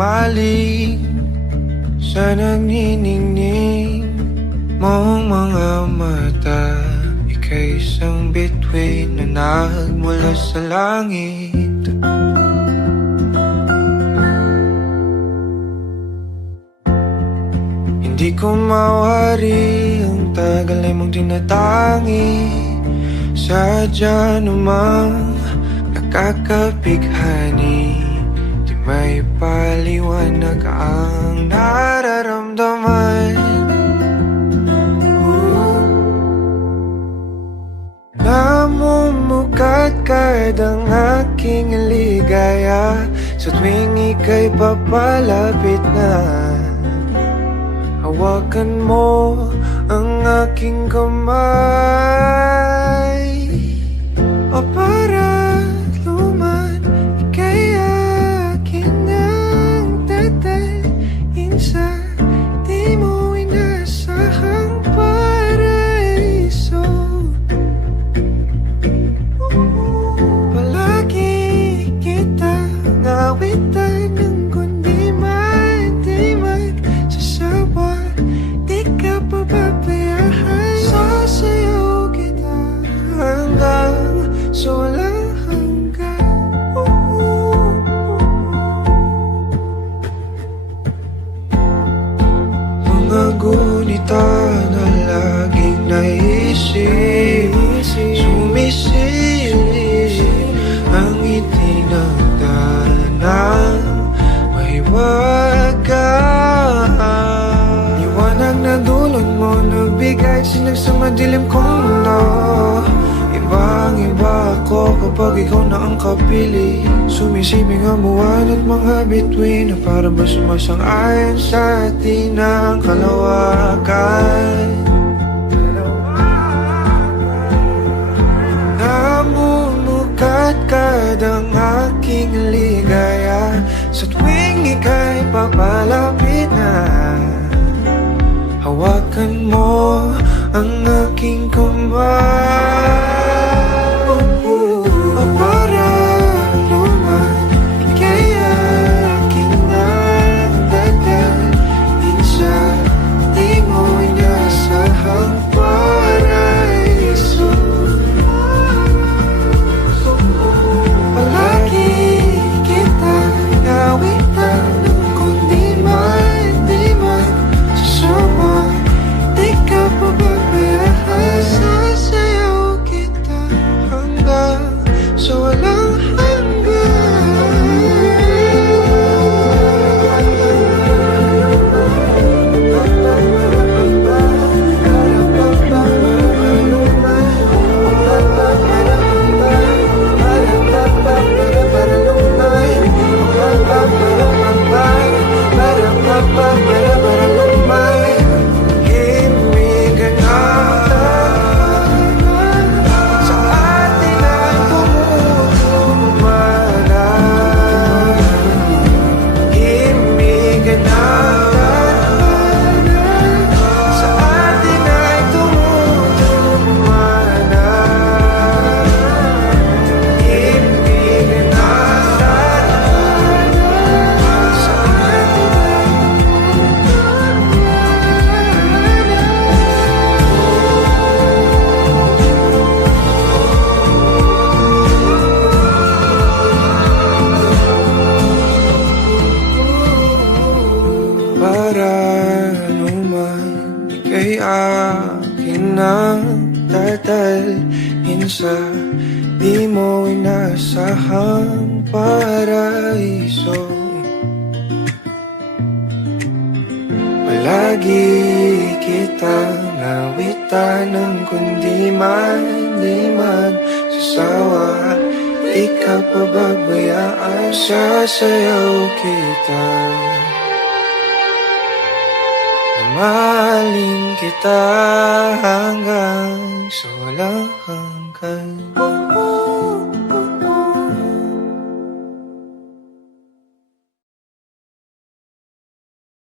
humaling sa nagniningning mong mga mata. Ika'y isang bituin na nagmula sa langit. Hindi ko mawari ang tagal ay mong tinatangi. Sadya namang nakakapighani, di may paliwanag ang nararamdaman. Namumukadkad ang aking ligaya sa tuwing ika'y papalapit na. Hawakan mo ang aking kamay, o para luman, ika'y akin ang tatalin sa di mo inasahang paraiso. Palagi kitang awitan ng kundi man di magsasawa. Di ka pababayaan, sasayaw kita hanggang sa walang hanggan. Mga gunita na laging naisip, sumisilip ang itinagdanang may wagas. Liwanag na dulot mo, nagbigay sinag sa madilim kong mundo. Ibang-iba ako kapag ikaw na ang kapili. Sumisibing ang buwan at mga bituin na para ba sumasang-ayon sa atin ang kalawakan. Namumukadkad ang aking ligaya sa tuwing ika'y papalapit na. Hawakan mo ang aking kamay, o para luman, ika'y aking nagdadalhin sa di mo inasahang paraiso. Palagi kitang awitan ng kundi man di magsasawa. Di ka pababayaan, sasayaw kita hanggang sa walang akin ang tatalhin sa di mo inasahang paraiso. Palagi kitang nawitan ng kundi man di magsasawa. Di ka pababayaan, sasayaw kita. Mahalin kita hanggang sa walang hanggan.